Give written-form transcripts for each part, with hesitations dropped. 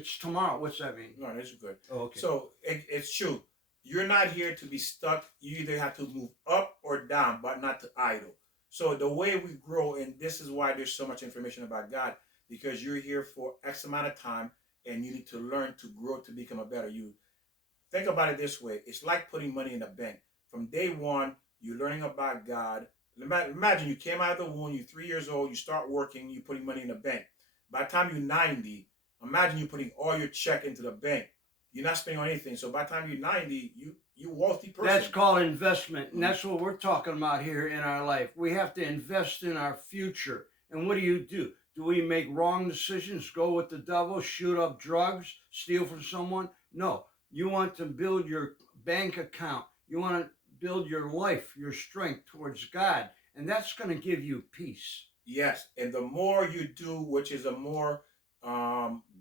It's tomorrow. What's that mean? No, that's good. Oh, okay. So it's true. You're not here to be stuck. You either have to move up or down, but not to idle. So the way we grow, and this is why there's so much information about God, because you're here for X amount of time, and you need to learn to grow to become a better you. Think about it this way: it's like putting money in the bank. From day one, you're learning about God. Imagine you came out of the womb, you're 3 years old, you start working, you're putting money in the bank. By the time you're 90, imagine you putting all your check into the bank. You're not spending on anything. So by the time you're 90, you're a wealthy person. That's called investment, and that's what we're talking about here in our life. We have to invest in our future. And what do? Do we make wrong decisions, go with the devil, shoot up drugs, steal from someone? No. You want to build your bank account. You want to build your life, your strength towards God, and that's going to give you peace. Yes, and the more you do, which is a more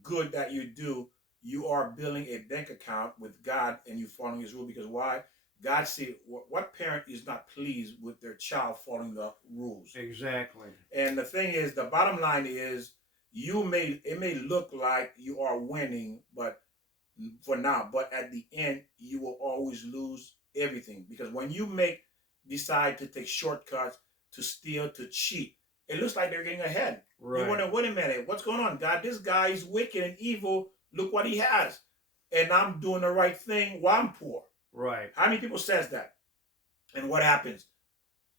good that you do, you are building a bank account with God, and you following His rule. Because why? God see what parent is not pleased with their child following the rules. Exactly. And the thing is, the bottom line is, it may look like you are winning, but for now, but at the end, you will always lose everything, because when you decide to take shortcuts, to steal, to cheat, it looks like they're getting ahead. Right. You wonder, wait a minute, what's going on, God? This guy is wicked and evil. Look what he has, and I'm doing the right thing while I'm poor. Right. How many people says that? And what happens?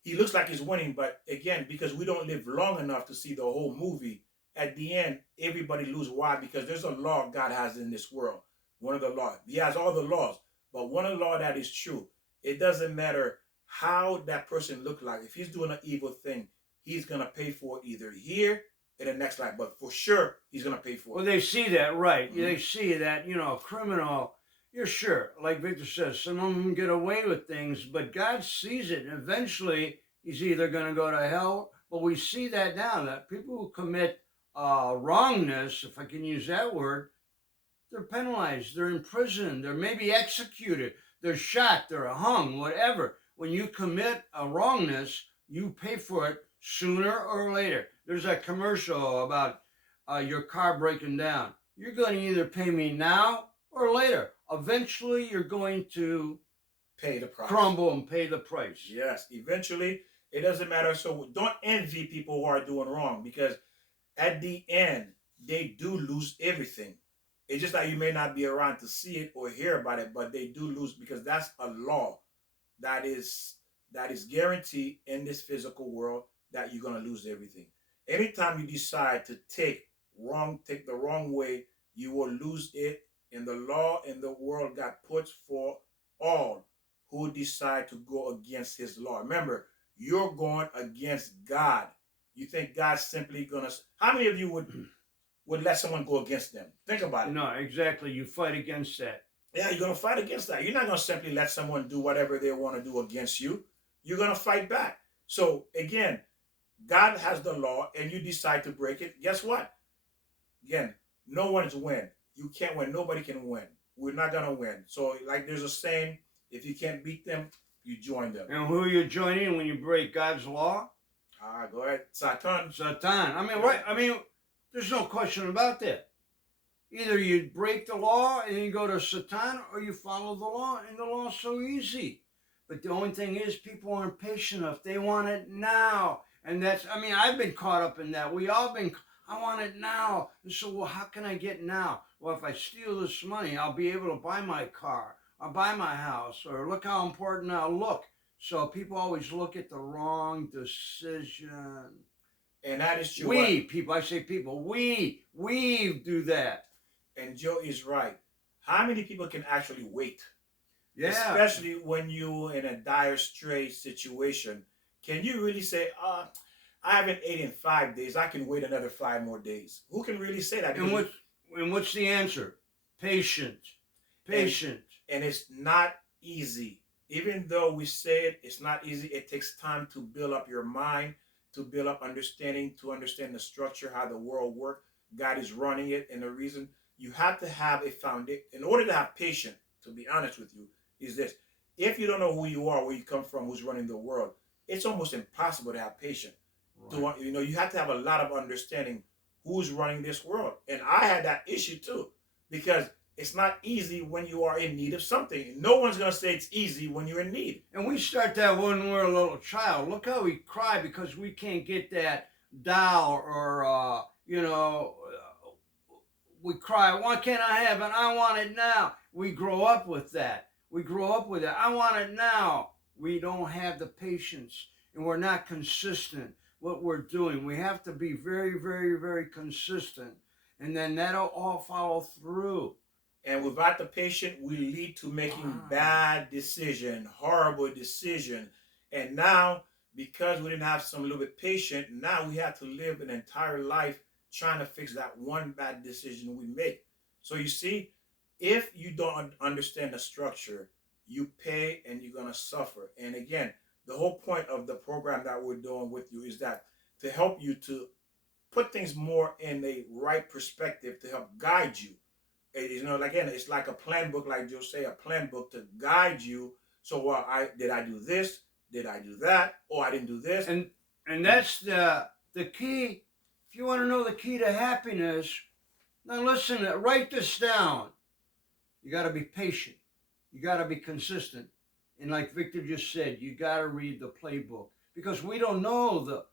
He looks like he's winning, but again, because we don't live long enough to see the whole movie, at the end, everybody loses. Why? Because there's a law God has in this world. One of the laws. He has all the laws, but one of the law that is true. It doesn't matter how that person look like. If he's doing an evil thing, he's gonna pay for it either here in the next life. But for sure, he's gonna pay for it. Well, they see that, right? Mm-hmm. They see that, a criminal. You're sure, like Victor says, some of them get away with things, but God sees it. And eventually, he's either going to go to hell. But we see that now, that people who commit wrongness, if I can use that word, they're penalized, they're imprisoned, they're maybe executed, they're shot, they're hung, whatever. When you commit a wrongness, you pay for it sooner or later. There's a commercial about your car breaking down. You're going to either pay me now or later. Eventually, you're going to pay the price. Crumble and pay the price. Yes, eventually. It doesn't matter. So don't envy people who are doing wrong, because at the end, they do lose everything. It's just that you may not be around to see it or hear about it, but they do lose, because that's a law that is guaranteed in this physical world, that you're going to lose everything. Anytime you decide to take the wrong way, you will lose it. And the law in the world God puts for all who decide to go against His law. Remember, you're going against God. You think God's simply going to... How many of you would let someone go against them? Think about it. No, exactly. You fight against that. Yeah, you're going to fight against that. You're not going to simply let someone do whatever they want to do against you. You're going to fight back. So, again, God has the law, and you decide to break it. Guess what? Again, no one's win. You can't win. Nobody can win. We're not going to win. So, like there's a saying, if you can't beat them, you join them. And who are you joining when you break God's law? Go ahead. Satan. I mean, right. I mean, there's no question about that. Either you break the law and you go to Satan, or you follow the law, and the law's so easy. But the only thing is, people aren't patient enough. They want it now. And I've been caught up in that. We all been, I want it now. And so, well, how can I get now? Well, if I steal this money, I'll be able to buy my car, or buy my house, or look how important I'll look. So people always look at the wrong decision. And that is true. We do that. And Joe is right. How many people can actually wait? Yeah. Especially when you're in a dire strait situation. Can you really say, I haven't ate in 5 days, I can wait another 5 more days? Who can really say that? And what's the answer? Patient. And it's not easy. Even though we say it's not easy, it takes time to build up your mind, to build up understanding, to understand the structure, how the world works. God is running it. And the reason you have to have a foundation, in order to have patience, to be honest with you, is this. If you don't know who you are, where you come from, who's running the world, it's almost impossible to have patience. Right. You have to have a lot of understanding who's running this world. And I had that issue too. because it's not easy when you are in need of something. No one's going to say it's easy when you're in need. And we start that when we're a little child. Look how we cry because we can't get that doll, or we cry, why can't I have it? I want it now. We grow up with that. We grow up with it. I want it now. We don't have the patience, and we're not consistent what we're doing. We have to be very, very, very consistent, and then that'll all follow through. And without the patience, we lead to making bad decision, horrible decision. And now, because we didn't have some little bit patient, now we have to live an entire life trying to fix that one bad decision we make. So you see, if you don't understand the structure, you pay and you're gonna suffer. And again, the whole point of the program that we're doing with you is that to help you to put things more in a right perspective, to help guide you. Again, it's like a plan book, like Joe say, a plan book to guide you. So, I do this? Did I do that? Oh, I didn't do this. And that's the key. If you want to know the key to happiness, now listen, write this down. You got to be patient. You got to be consistent. And like Victor just said, you got to read the playbook, because we don't know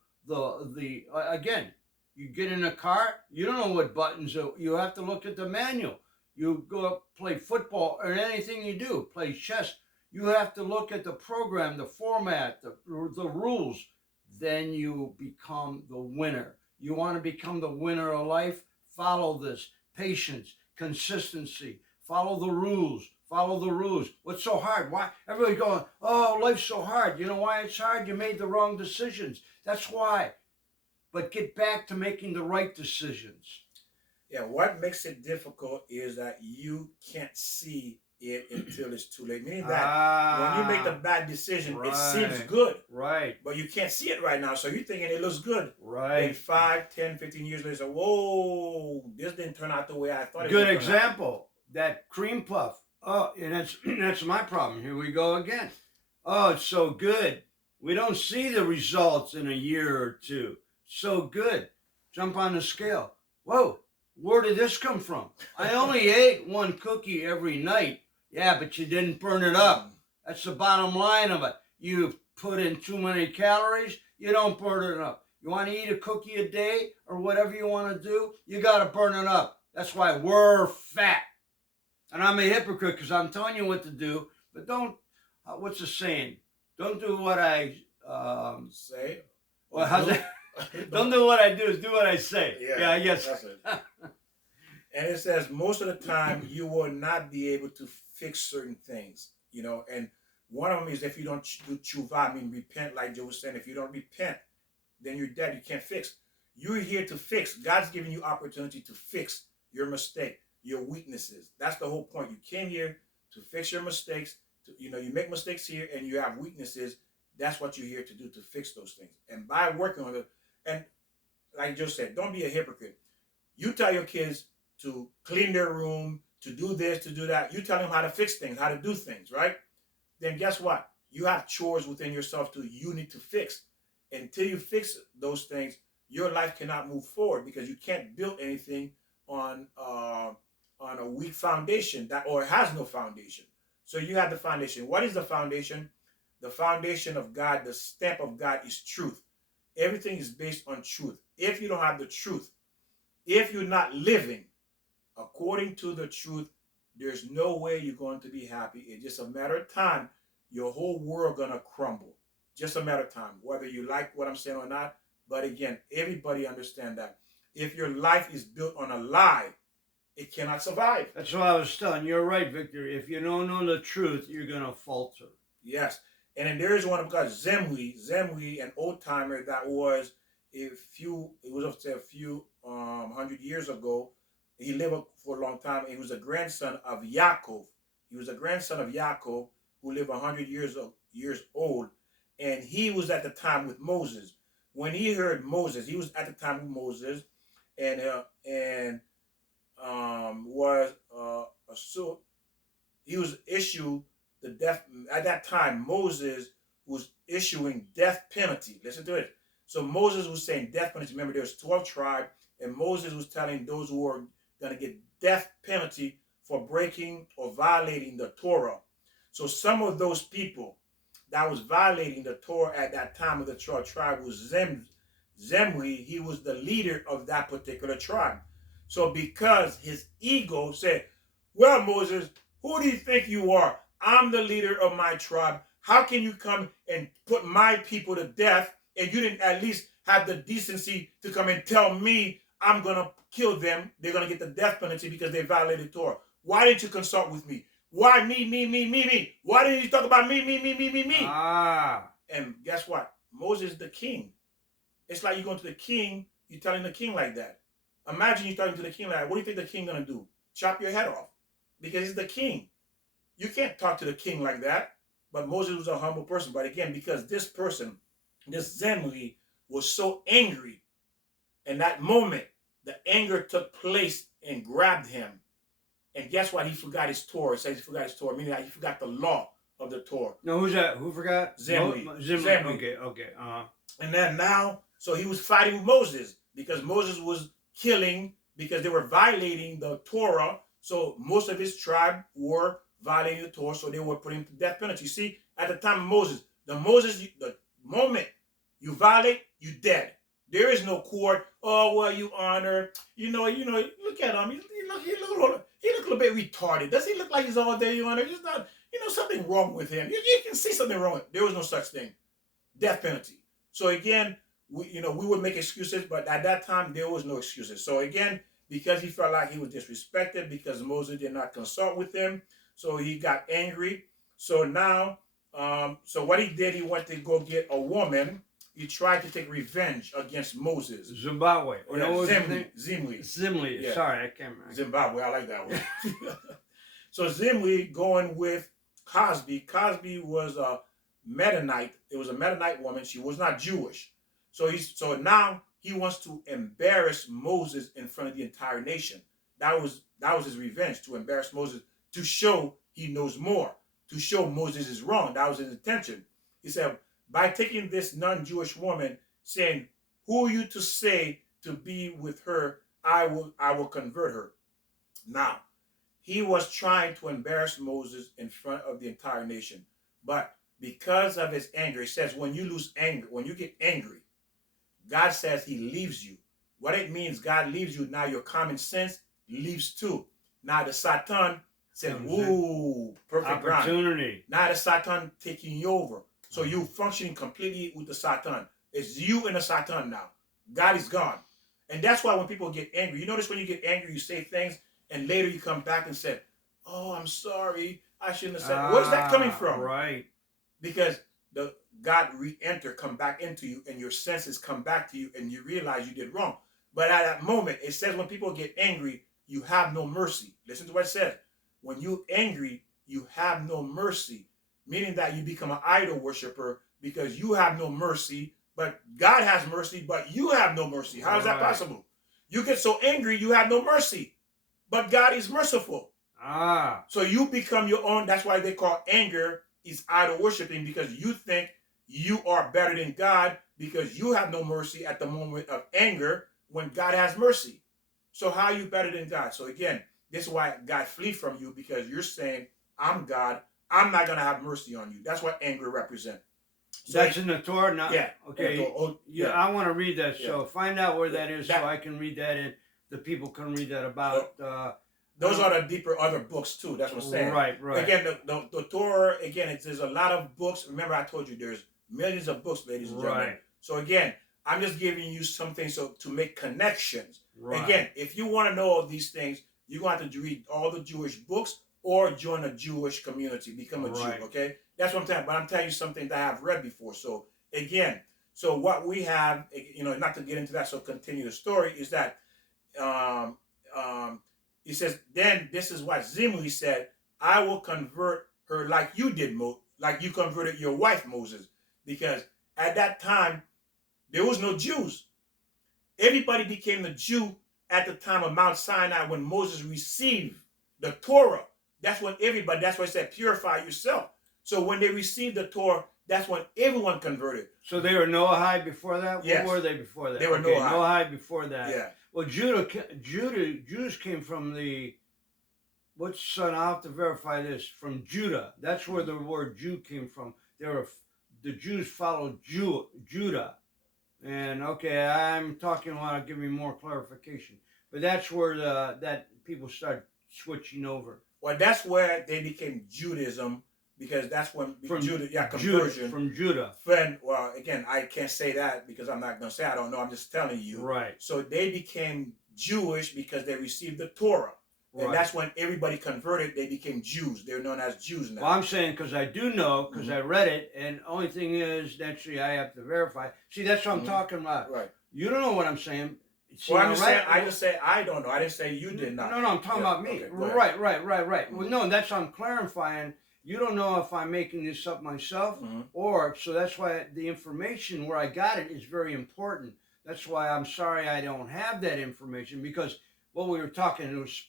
again, you get in a car, you don't know what buttons you have to look at the manual. You go play football or anything you do, play chess, you have to look at the program, the format, the rules. Then you become the winner. You want to become the winner of life? Follow this. Patience, consistency, follow the rules. Follow the rules. What's so hard? Why? Everybody going, oh, life's so hard. You know why it's hard? You made the wrong decisions. That's why. But get back to making the right decisions. Yeah, what makes it difficult is that you can't see it until it's too late. Meaning that when you make the bad decision, right, it seems good. Right. But you can't see it right now. So you're thinking it looks good. Right. And 5, 10, 15 years later, whoa, this didn't turn out the way I thought it would. Good example. That cream puff. Oh, and that's my problem. Here we go again. Oh, it's so good. We don't see the results in a year or two. So good. Jump on the scale. Whoa, where did this come from? I only ate one cookie every night. Yeah, but you didn't burn it up. That's the bottom line of it. You put in too many calories, you don't burn it up. You want to eat a cookie a day or whatever you want to do, you got to burn it up. That's why we're fat. And I'm a hypocrite because I'm telling you what to do, but don't, what's the saying? Don't do what I say. Well, how's it? Don't do what I do, do what I say. Yeah, I guess. That's it. And it says most of the time you will not be able to fix certain things, and one of them is if you don't do tshuva, I mean repent, like Joe was saying. If you don't repent, then you're dead. You can't fix. You're here to fix. God's giving you opportunity to fix your mistake, your weaknesses. That's the whole point. You came here to fix your mistakes. You make mistakes here and you have weaknesses. That's what you're here to do, to fix those things. And by working on it, and like Joe said, don't be a hypocrite. You tell your kids to clean their room, to do this, to do that. You tell them how to fix things, how to do things, right? Then guess what? You have chores within yourself you need to fix. Until you fix those things, your life cannot move forward, because you can't build anything on a weak foundation or has no foundation. So you have the foundation. What is the foundation? The foundation of God, the stamp of God is truth. Everything is based on truth. If you don't have the truth, if you're not living according to the truth, there's no way you're going to be happy. It's just a matter of time. Your whole world gonna crumble. Just a matter of time, whether you like what I'm saying or not. But again, everybody understand that if your life is built on a lie, it cannot survive. That's what I was telling you. You're right, Victor. If you don't know the truth, you're gonna falter. Yes. And then there is one called Zeemri, an old timer that was a few hundred years ago. He lived for a long time. He was a grandson of Yaakov. He was a grandson of Yaakov who lived 100 years old. And he was at the time with Moses. When he heard Moses, he was at the time with Moses, and he was issued the death. At that time, Moses was issuing death penalty. Listen to it. So Moses was saying death penalty. Remember, there was 12 tribes, and Moses was telling those who were going to get death penalty for breaking or violating the Torah. So some of those people that was violating the Torah at that time of the tribe was Zeemri. He was the leader of that particular tribe. So because his ego said, well, Moses, who do you think you are? I'm the leader of my tribe. How can you come and put my people to death and you didn't at least have the decency to come and tell me I'm going to kill them? They're going to get the death penalty because they violated Torah. Why didn't you consult with me? Why me? Why didn't you talk about me? Ah. And guess what? Moses is the king. It's like you going to the king, you're telling the king like that. Imagine you talking to the king like that. What do you think the king going to do? Chop your head off. Because he's the king. You can't talk to the king like that. But Moses was a humble person. But again, because this person, this Zeemri, was so angry, in that moment, the anger took place and grabbed him. And guess what? He forgot his Torah. It says he forgot his Torah, meaning that he forgot the law of the Torah. No, who's that? Who forgot? Zeemri. Zeemri. Okay. And then now, so he was fighting with Moses because Moses was killing because they were violating the Torah. So most of his tribe were violating the Torah, so they were putting him to death penalty. You see, at the time of Moses, the moment you violate, you dead. There is no court. Oh, well, you honor. You know. Look at him. He look a little bit retarded. Does he look like he's all there, Your Honor? He's not. Something wrong with him. You can see something wrong. There was no such thing. Death penalty. So again, we would make excuses, but at that time there was no excuses. So again, because he felt like he was disrespected, because Moses did not consult with him, so he got angry. So now, so what he did, he went to go get a woman. He tried to take revenge against Moses. Zimbabwe. Or Zeemri. Zeemri. Yeah. Sorry, I can't remember. Zimbabwe. I like that one. So Zeemri going with Cosby. Cosby was a Mennonite. It was a Mennonite woman. She was not Jewish. So now he wants to embarrass Moses in front of the entire nation. That was his revenge, to embarrass Moses, to show he knows more, to show Moses is wrong. That was his intention. He said, by taking this non-Jewish woman, saying, who are you to say to be with her? I will convert her. Now, he was trying to embarrass Moses in front of the entire nation. But because of his anger, it says when you lose anger, when you get angry, God says he leaves you. What it means, God leaves you. Now your common sense leaves too. Now the Satan said, ooh, perfect opportunity. Ground. Now the Satan taking you over. So you functioning completely with the Satan. It's you and the Satan now. God is gone. And that's why when people get angry, you notice when you get angry, you say things, and later you come back and say, oh, I'm sorry. I shouldn't have said. Where's that coming from? Right. Because the God re-enter, come back into you, and your senses come back to you, and you realize you did wrong. But at that moment, it says when people get angry, you have no mercy. Listen to what it says. When you're angry, you have no mercy. Meaning that you become an idol worshiper because you have no mercy, but God has mercy, but you have no mercy. How is that possible? You get so angry, you have no mercy, but God is merciful. So you become your own. That's why they call anger is idol worshiping, because you think you are better than God because you have no mercy at the moment of anger when God has mercy. So how are you better than God? So again, this is why God flee from you, because you're saying, I'm God. I'm not going to have mercy on you. That's what anger represents. So that's in the Torah now? Yeah. Okay. Yeah, I want to read that. So find out where that is so I can read that, and the people can read that about. Those are the deeper other books too. That's what I'm saying. Right. Again, the Torah, again, there's a lot of books. Remember, I told you there's millions of books, ladies and gentlemen. Right. So again, I'm just giving you something to make connections. Right. Again, if you want to know all these things, you're going to have to read all the Jewish books or join a Jewish community, become a Jew, okay? That's what I'm telling you. But I'm telling you something that I've read before. So again, so what we have, not to get into that, so continue the story, is that he says, then this is what Zeemri said, I will convert her like you did, like you converted your wife, Moses. Because at that time, there was no Jews. Everybody became a Jew at the time of Mount Sinai when Moses received the Torah. That's when that's why it said purify yourself. So when they received the Torah, that's when everyone converted. So they were Noahide before that? Yes. What were they before that? They were okay, Noahide. Noahide before that. Yeah. Well, Jews came from the, what's son? I'll have to verify this. From Judah. That's where the word Jew came from. The Jews followed Judah. And okay, I'm talking a lot. Give me more clarification. But that's where that people started switching over. Well, that's where they became Judaism, because that's when From Judah, conversion. Judah, from Judah. Well, again, I can't say that because I'm not going to say I don't know. I'm just telling you. Right. So they became Jewish because they received the Torah. And that's when everybody converted. They became Jews. They're known as Jews now. Well, I'm saying because I do know, because I read it, and only thing is, naturally, I have to verify. See, that's what I'm talking about. Right. You don't know what I'm saying. See, well, I'm just saying, I just say I don't know. I didn't say you did not. No, I'm talking about me. Okay, right. Well, no, that's what I'm clarifying. You don't know if I'm making this up myself, or, so that's why the information where I got it is very important. That's why I'm sorry I don't have that information, because what we were talking, it was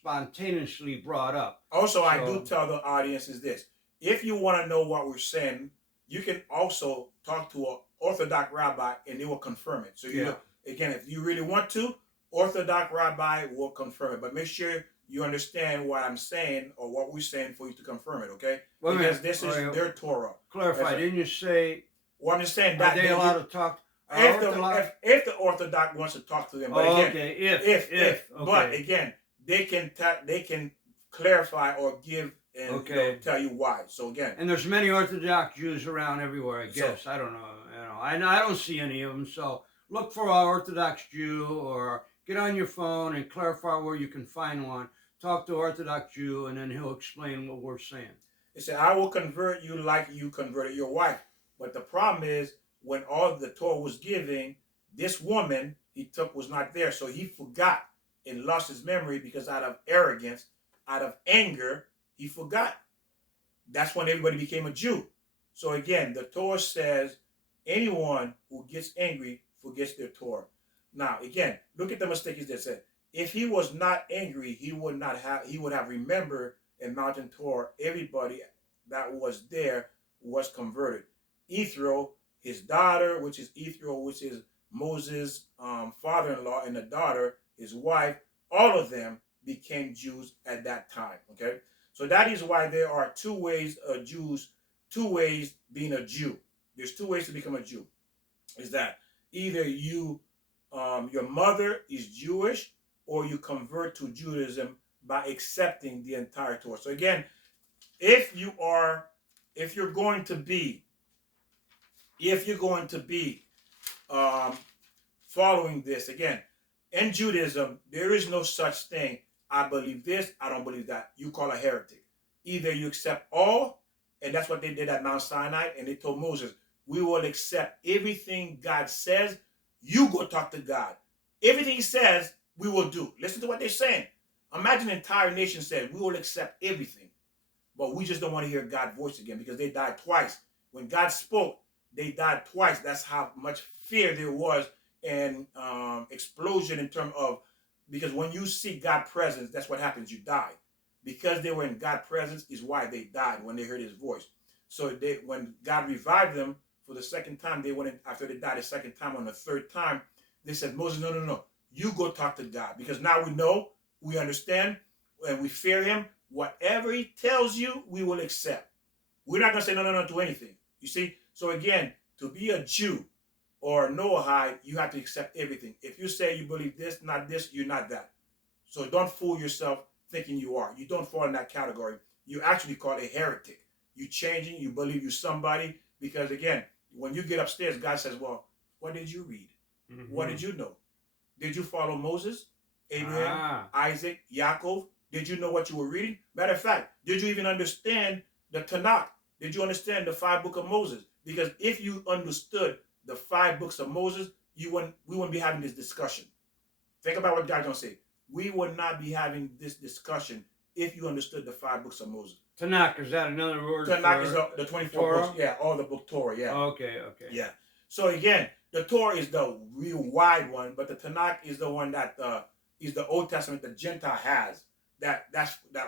spontaneously brought up. Also, I do tell the audience is this: if you want to know what we're saying, you can also talk to an Orthodox rabbi, and they will confirm it. So again, if you really want to, Orthodox rabbi will confirm it. But make sure you understand what I'm saying or what we're saying for you to confirm it. Okay? Because this is their Torah. Clarify. Didn't you say? Well, I'm just saying that are they allowed to talk? If the Orthodox wants to talk to them, but again, if but again, they can clarify or give and tell you why. So again, and there's many Orthodox Jews around everywhere. I guess I don't know. I don't see any of them. So look for an Orthodox Jew, or get on your phone and clarify where you can find one. Talk to an Orthodox Jew, and then he'll explain what we're saying. He said, "I will convert you like you converted your wife." But the problem is, when all the Torah was given, this woman he took was not there, so he forgot and lost his memory because out of arrogance, out of anger, he forgot. That's when everybody became a Jew. So again, the Torah says anyone who gets angry forgets their Torah. Now, again, look at the mistake that said. If he was not angry, he would have remembered in Mountain Torah, everybody that was there was converted. Ethro, his daughter, which is Moses' father-in-law, and the daughter, his wife, all of them became Jews at that time. Okay, so that is why there are two ways being a Jew. There's two ways to become a Jew. Is that either your mother is Jewish, or you convert to Judaism by accepting the entire Torah. So again, if you're going to be following this, again, in Judaism, there is no such thing. I believe this, I don't believe that. You call a heretic. Either you accept all, and that's what they did at Mount Sinai, and they told Moses, we will accept everything God says. You go talk to God. Everything he says, we will do. Listen to what they're saying. Imagine an entire nation said, we will accept everything. But we just don't want to hear God's voice again, because they died twice. When God spoke, they died twice. That's how much fear there was, and explosion in terms of, because when you see God's presence, that's what happens. You die. Because they were in God's presence is why they died, when they heard his voice. So when God revived them for the second time, they went in, after they died the second time, on the third time, they said, Moses, no. You go talk to God, because now we know, we understand, and we fear him. Whatever he tells you, we will accept. We're not going to say no to anything. You see? So again, to be a Jew or a Noahide, you have to accept everything. If you say you believe this, not this, you're not that. So don't fool yourself thinking you are. You don't fall in that category. You actually call a heretic. You changing, you believe you're somebody, because again, when you get upstairs, God says, well, what did you read? Mm-hmm. What did you know? Did you follow Moses, Abraham, Isaac, Yaakov? Did you know what you were reading? Matter of fact, did you even understand the Tanakh? Did you understand the 5 books of Moses? Because if you understood the 5 books of Moses, we wouldn't be having this discussion. Think about what God's going to say. We would not be having this discussion if you understood the 5 books of Moses. Tanakh, is that another word? Tanakh is the 24 books. Yeah, all the book Torah, yeah. Okay. Yeah. So again, the Torah is the real wide one, but the Tanakh is the one that is the Old Testament the Gentile has, that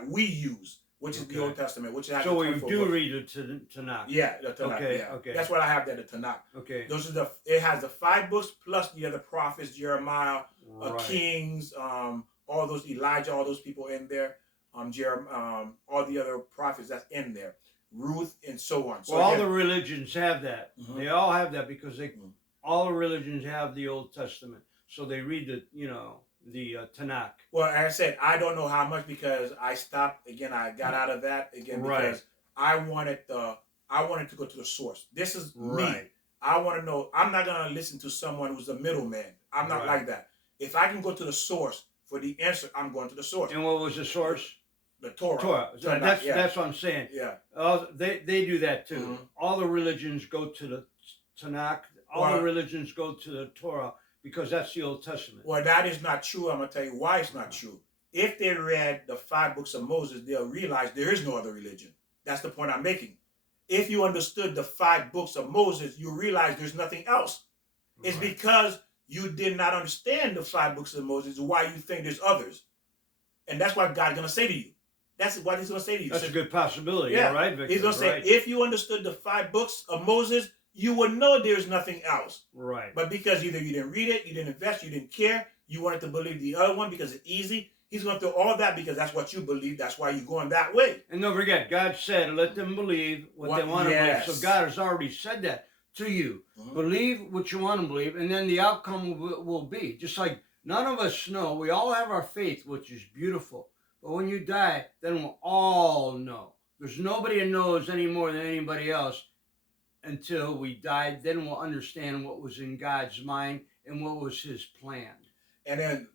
we use. which is Okay. the Old Testament, which has So the we 24 do books. read the Tanakh. Yeah, the Tanakh. Okay, Yeah. okay. That's what I have there, the Tanakh. Okay. Those are the. It has the 5 books plus the other prophets, Jeremiah, Right. Kings, all those Elijah, all those people in there, all the other prophets that's in there, Ruth, and so on. So well, all again, the religions have that. Mhm. They all have that because they Mhm. all the religions have the Old Testament. So they read the the Tanakh. well, as I said, I don't know how much because I stopped again. I got out of that again Right. because I wanted to go to the source. This is me. Right. I want to know. I'm not gonna listen to someone who's a middleman. I'm not Right. like that. If I can go to the source for the answer, I'm going to the source. And what was the source? The Torah. Torah. Tanakh, yeah. That's what I'm saying. Yeah. They do that too. Mhm. All the religions go to the Tanakh. All Well- the religions go to the Torah because that's the Old Testament. Well, that is not true. I'm gonna tell you why it's not true. If they read the 5 books of Moses, they'll realize there is no other religion. That's the point I'm making. If you understood the 5 books of Moses, you realize there's nothing else. It's Right. because you did not understand the 5 books of Moses why you think there's others. And that's what God's going to say to you. That's what he's going to say to you. That's a good possibility. Yeah. All right, Victor. He's going to say, right. if you understood the 5 books of Moses, you would know there's nothing else. Right. But because either you didn't read it, you didn't invest, you didn't care, you wanted to believe the other one because it's easy, he's going to do all that because that's what you believe. That's why you're going that way. And don't forget, God said, let them believe what they want to Yes. believe. So God has already said that to you. Mhm. Believe what you want to believe, and then the outcome will be. Just like none of us know. We all have our faith, which is beautiful. But when you die, then we'll all know. There's nobody that knows any more than anybody else until we died. Then we'll understand what was in God's mind and what was his plan. And then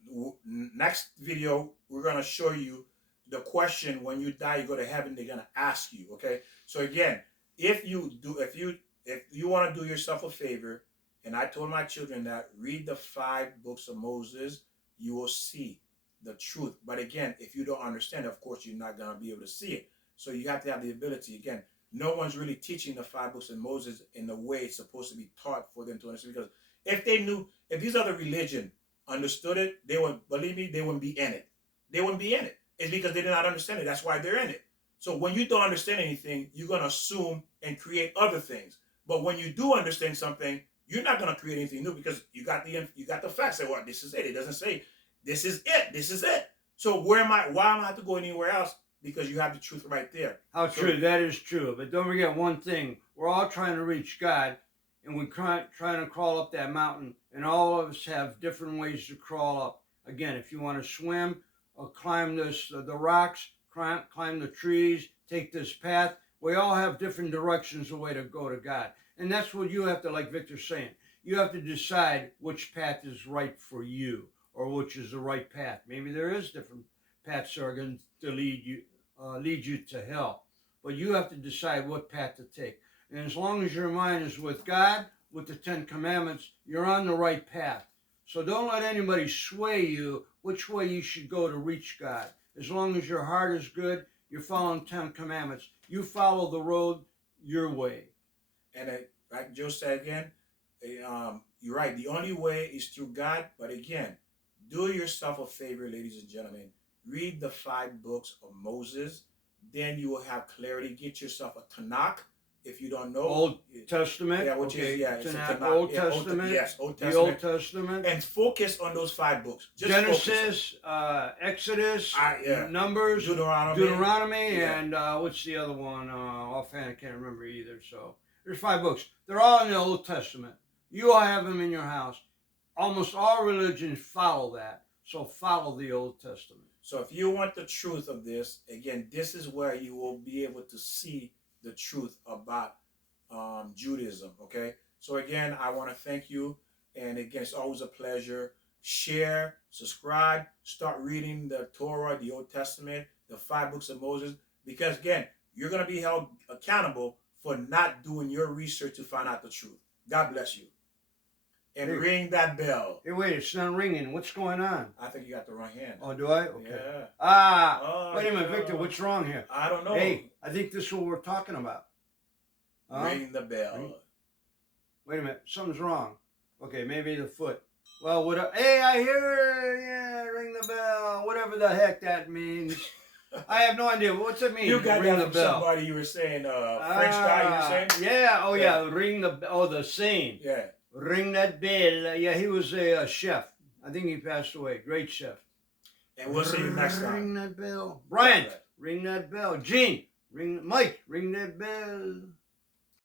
next video, we're going to show you the question when you die, you go to heaven, they're going to ask you, okay? So again, if you want to do yourself a favor, and I told my children that read the 5 books of Moses, you will see the truth. But again, if you don't understand, of course, you're not going to be able to see it. So you have to have the ability. Again, no one's really teaching the 5 books of Moses in the way it's supposed to be taught for them to understand. Because if these other religion understood it, they would, believe me, they wouldn't be in it. They wouldn't be in it. It's because they did not understand it. That's why they're in it. So when you don't understand anything, you're going to assume and create other things. But when you do understand something, you're not going to create anything new because you got the facts. Say, well, this is it. It doesn't say this is it. This is it. So why am I have to go anywhere else? Because you have the truth right there. How true. That is true. But don't forget one thing. We're all trying to reach God, and we're trying to crawl up that mountain, and all of us have different ways to crawl up. Again, if you want to swim or climb the rocks, climb the trees, take this path, we all have different directions of way to go to God. And that's what you have to, like Victor's saying, you have to decide which path is right for you or which is the right path. Maybe there is different paths that are going to lead you to hell. But you have to decide what path to take. And as long as your mind is with God, with the 10 Commandments, you're on the right path. So don't let anybody sway you which way you should go to reach God. As long as your heart is good, you're following 10 Commandments. You follow the road your way. And like Joe said again, you're right. The only way is through God. But again, do yourself a favor, ladies and gentlemen. Read the 5 books of Moses. Then you will have clarity. Get yourself a Tanakh. If you don't know, Old Testament, yeah, which okay, is it's a Tanakh. Old Yeah, Testament, yes, Old the Testament, Old Testament, and focus on those 5 books. Just Genesis, Exodus, Numbers, Deuteronomy, yeah. and what's the other one? Offhand, I can't remember either. So there's 5 books. They're all in the Old Testament. You all have them in your house. Almost all religions follow that. So follow the Old Testament. So if you want the truth of this, again, this is where you will be able to see the truth about Judaism, okay? So again, I want to thank you. And again, it's always a pleasure. Share, subscribe, start reading the Torah, the Old Testament, the 5 books of Moses. Because again, you're going to be held accountable for not doing your research to find out the truth. God bless you. And Hey. ring that bell. Hey, wait, it's not ringing. What's going on? I think you got the wrong hand. Oh, do I? Okay. Yeah. Wait a minute, yeah. Victor, what's wrong here? I don't know. Hey, I think this is what we're talking about. Ring the bell. Ring. Wait a minute, something's wrong. Okay, maybe the foot. Well, hey, I hear it. Yeah, ring the bell. Whatever the heck that means. I have no idea. What's it mean? You got ring that the from bell. somebody. You were saying French guy. You were saying. Yeah. Oh, yeah. Yeah. Ring the oh the saying. Yeah. Ring that bell. Yeah, he was a chef. I think he passed away. Great chef. And we'll see you next time. Ring that bell. Brian, Right. ring that bell. Gene, ring Mike, ring that bell.